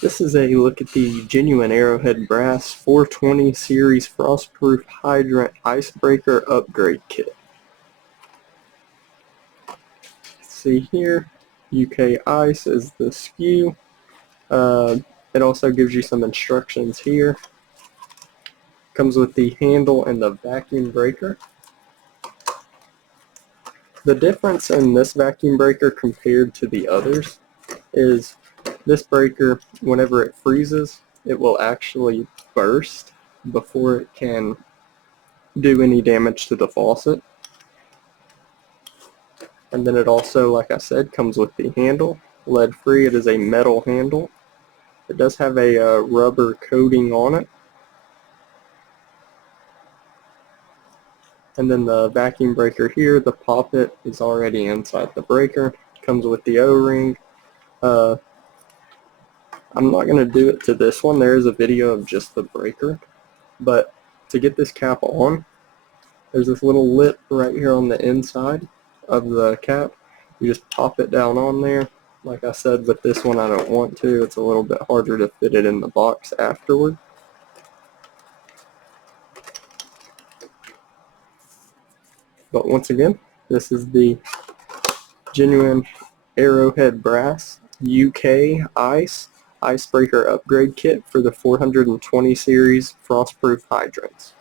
This is a look at the genuine Arrowhead Brass 420 series frostproof hydrant icebreaker upgrade kit. See here, UK Ice is the SKU. It also gives you some instructions here. Comes with the handle and the vacuum breaker. The difference in this vacuum breaker compared to the others is this breaker, whenever it freezes, it will actually burst before it can do any damage to the faucet. And then it also, like I said, comes with the handle, lead free. It is a metal handle. It does have a rubber coating on it. And then the vacuum breaker here, the poppet is already inside the breaker. Comes with the O-ring. I'm not going to do it to this one. There is a video of just the breaker. But to get this cap on, there's this little lip right here on the inside of the cap. You just pop it down on there. Like I said, with this one I don't want to. It's a little bit harder to fit it in the box afterward. But once again, this is the genuine Arrowhead Brass UK Ice Icebreaker upgrade kit for the 420 series frostproof hydrants.